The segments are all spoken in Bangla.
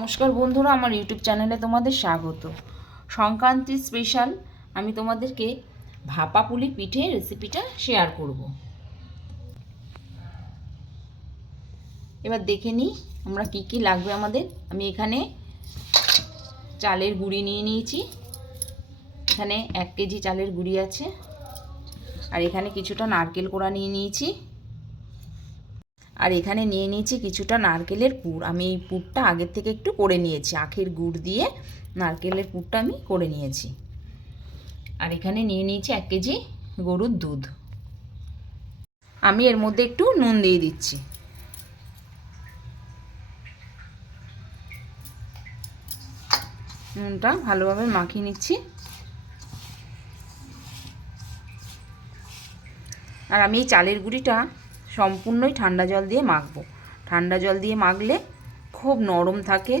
নমস্কার বন্ধুরা, আমার ইউটিউব চ্যানেলে তোমাদের স্বাগত। সংক্রান্তি স্পেশাল আমি তোমাদেরকে ভাপা পুলি পিঠে রেসিপিটা শেয়ার করব। এবার দেখে নিই আমরা কি কি লাগবে আমাদের। আমি এখানে চালের গুঁড়ি নিয়ে নিয়েছি, এখানে 1 কেজি চালের গুঁড়ি আছে। আর এখানে কিছুটা নারকেল কোড়া নিয়ে নিয়েছি, আর এখানে নিয়ে নিয়েছি কিছুটা নারকেলের পুর। আমি এই পুরটা আগের থেকে একটু করে নিয়েছি, আখের গুড় দিয়ে নারকেলের পুরটা আমি করে নিয়েছি। আর এখানে নিয়ে নিয়েছি 1 কেজি গরুর দুধ। আমি এর মধ্যে একটু নুন দিয়ে দিচ্ছি। নুনটা ভালোভাবে মাখিয়ে নিচ্ছি। আর আমি এই চালের গুঁড়িটা সম্পূর্ণই ঠান্ডা জল দিয়ে মাখবো। ঠান্ডা জল দিয়ে মাখলে খুব নরম থাকে।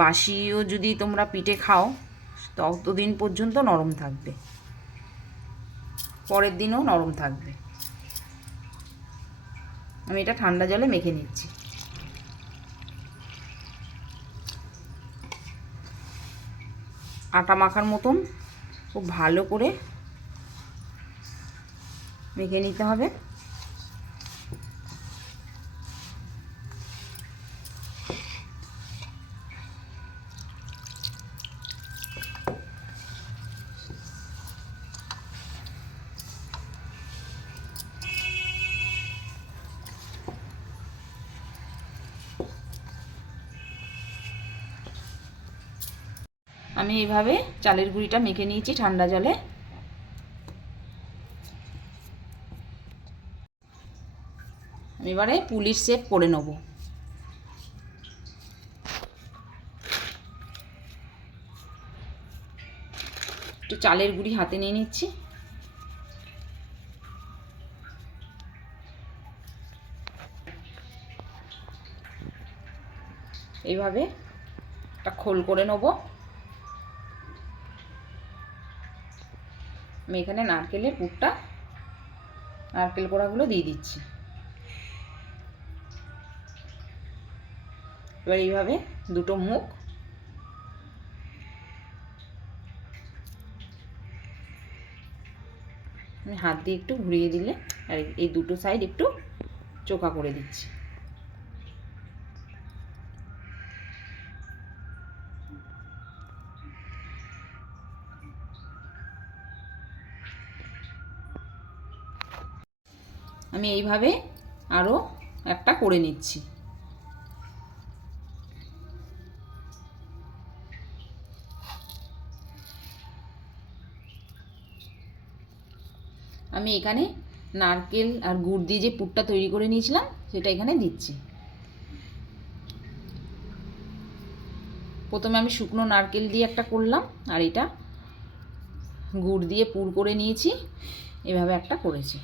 বাসিও যদি তোমরা পিঠে খাও ততদিন পর্যন্ত নরম থাকবে, পরের দিনও নরম থাকবে। আমি এটা ঠান্ডা জলে মেখে নিচ্ছি। আটা মাখার মতন খুব ভালো করে মেখে নিতে হবে। আমি এইভাবে চালের গুঁড়িটা মেখে নিয়েছি ঠান্ডা জলে। আমি এবারে পুলির শেপ করে নেব। একটু চালের গুঁড়ি হাতে নিয়ে নিচ্ছি। এইভাবে একটা খোল করে নেব। আমি এখানে নারকেলের পুরটা, নারকেল কোড়াগুলো দিয়ে দিচ্ছি। এবার এইভাবে দুটো মুখ আমি হাত দিয়ে একটু ঘুরিয়ে দিলে, আর এই দুটো সাইড একটু চোখা করে দিচ্ছি। আমি এইভাবে আরও একটা করে নিচ্ছি। আমি এখানে নারকেল আর গুড় দিয়ে যে পুরটা তৈরি করে নিয়েছিলাম সেটা এখানে দিচ্ছি। প্রথমে আমি শুকনো নারকেল দিয়ে একটা করলাম, আর এটা গুড় দিয়ে পুর করে নিয়েছি, এভাবে একটা করেছি।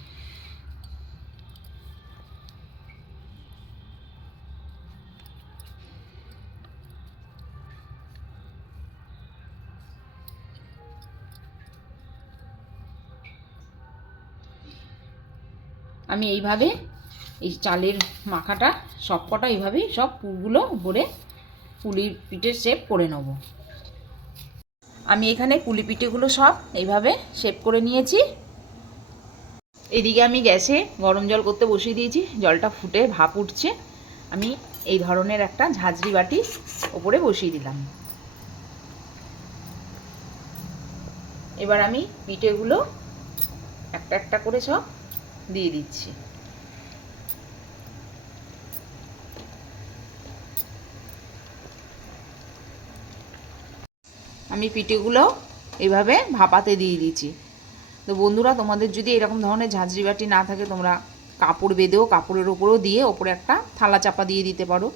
আমি এইভাবে এই চালের মাখাটা সবকটা এইভাবেই সব পুরগুলো ভরে পুলি পিঠের শেপ করে নেব। আমি এখানে পুলি পিঠেগুলো সব এইভাবে শেপ করে নিয়েছি। এদিকে আমি গ্যাসে গরম জল করতে বসিয়ে দিয়েছি, জলটা ফুটে ভাপ উঠছে। আমি এই ধরনের একটা ঝাঁঝরি বাটি ওপরে বসিয়ে দিলাম। এবার আমি পিঠেগুলো একটা একটা করে সব দিয়ে দিচ্ছি। আমি পিঠেগুলো এইভাবে ভাপাতে দিয়ে দিচ্ছি। তো বন্ধুরা, তোমাদের যদি এরকম ধরনের ঝাঁঝরি বাটি না থাকে, তোমরা কাপড় বেঁধেও কাপড়ের ওপরেও দিয়ে ওপরে একটা থালা চাপা দিয়ে দিতে পারো,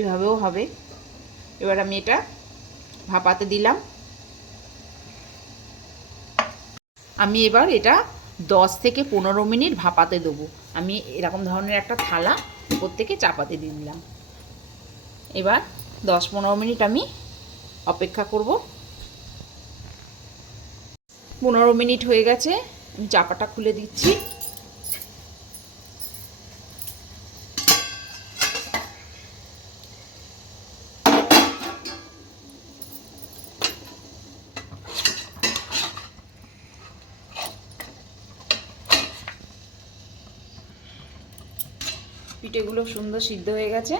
এভাবেও হবে। এবার আমি এটা ভাপাতে দিলাম। আমি এবার এটা 10 থেকে 15 মিনিট ভাপাতে দেবো। আমি এরকম ধরনের একটা থালা উপর থেকে চাপাতে দিয়ে দিলাম। এবার 10-15 মিনিট আমি অপেক্ষা করব। 15 মিনিট হয়ে গেছে, আমি চাপাটা খুলে দিচ্ছি। পিঠেগুলো সুন্দর সিদ্ধ হয়ে গেছে।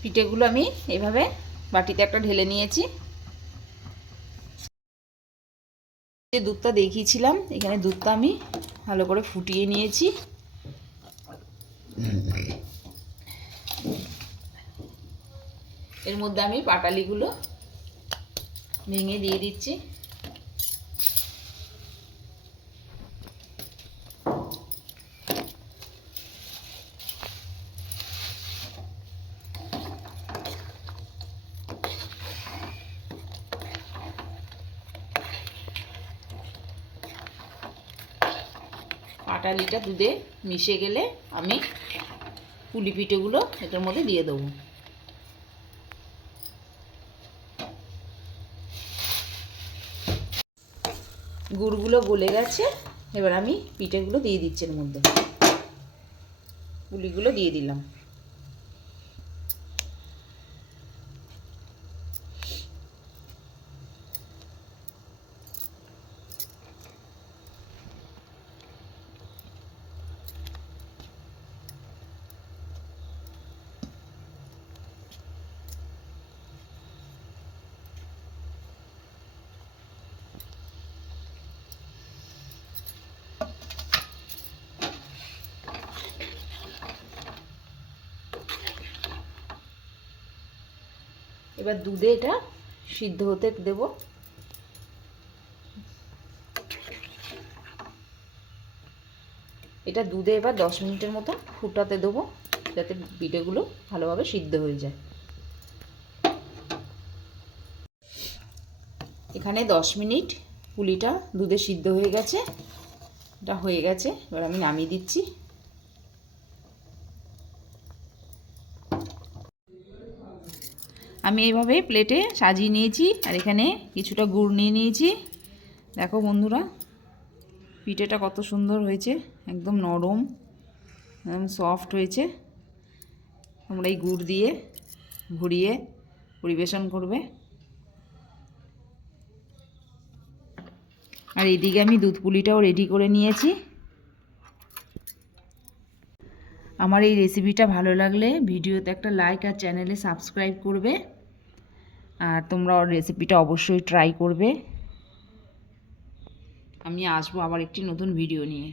পিঠেগুলো আমি এভাবে বাটিতে একটা ঢেলে নিয়েছি। যে দুধটা দেখিয়েছিলাম, এখানে দুধটা আমি ভালো করে ফুটিয়ে নিয়েছি। এর মধ্যে আমি পাটালিগুলো ভেঙে দিয়ে দিচ্ছি। পাটালিটা দুধে মিশে গেলে আমি পুলি পিঠেগুলো এটার মধ্যে দিয়ে দেবো। গুড়গুলো গলে গেছে, এবার আমি পিঠেগুলো দিয়ে দিচ্ছি এর মধ্যে। পুলিগুলো দিয়ে দিলাম। এবার দুধে এটা সিদ্ধ হতে দেব। এটা দুধে এবার 10 মিনিটের মতো ফুটাতে দেবো, যাতে পিঠেগুলো ভালোভাবে সিদ্ধ হয়ে যায়। এখানে 10 মিনিট পুলিটা দুধে সিদ্ধ হয়ে গেছে। এটা হয়ে গেছে, এবার আমি নামিয়ে দিচ্ছি। আমি এইভাবে প্লেটে সাজিয়ে নিয়েছি, আর এখানে কিছুটা গুড় নিয়ে নিয়েছি। দেখো বন্ধুরা, পিঠেটা কত সুন্দর হয়েছে, একদম নরম, একদম সফট হয়েছে। তোমরা এই গুড় দিয়ে ভরিয়ে পরিবেশন করবে। আর এইদিকে আমি দুধ পুলিটাও রেডি করে নিয়েছি। আমার এই রেসিপিটা ভালো লাগলে ভিডিওতে একটা লাইক আর চ্যানেলে সাবস্ক্রাইব করবে। আর তোমরা রেসিপিটা অবশ্যই ট্রাই করবে। আমি আসবো আবার একটি নতুন ভিডিও নিয়ে।